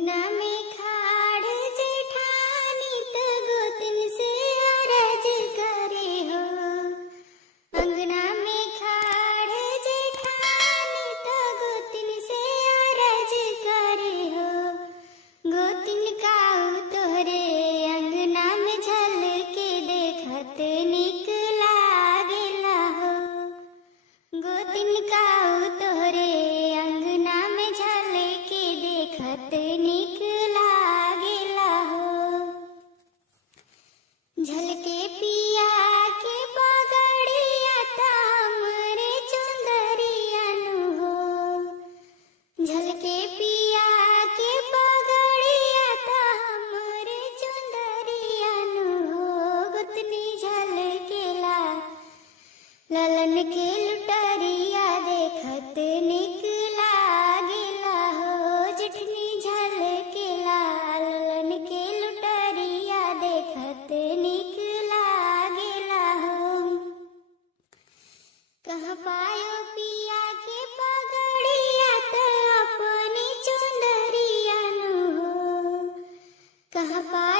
अंगना में खाड़ जेठानी तो गोतिन से अरज करे हो। अंगना में खाड़ जेठानी तो गोतिन से अरज करे हो। गोतिन काऊ तोहरे अंगना में झलके देखत निक लागेला हो। गोतिन काऊ तोहरे अंगना में झलके देखत निक लागेला हो। झलके पिया के पगड़िया तामरे चुंदरिया नु हो। झलके पिया के पगड़िया तामरे चुंदरिया नु हो। गोतनी झलकेला ललन के लुटरिया देखत निक लागेला हो। जेठनी झलकेला ललन के लुटरिया देखत निक लागेला हो। कहाँ पायो पिया के पगड़िया तो अपनी चुंदरिया नु हो। कहाँ पायो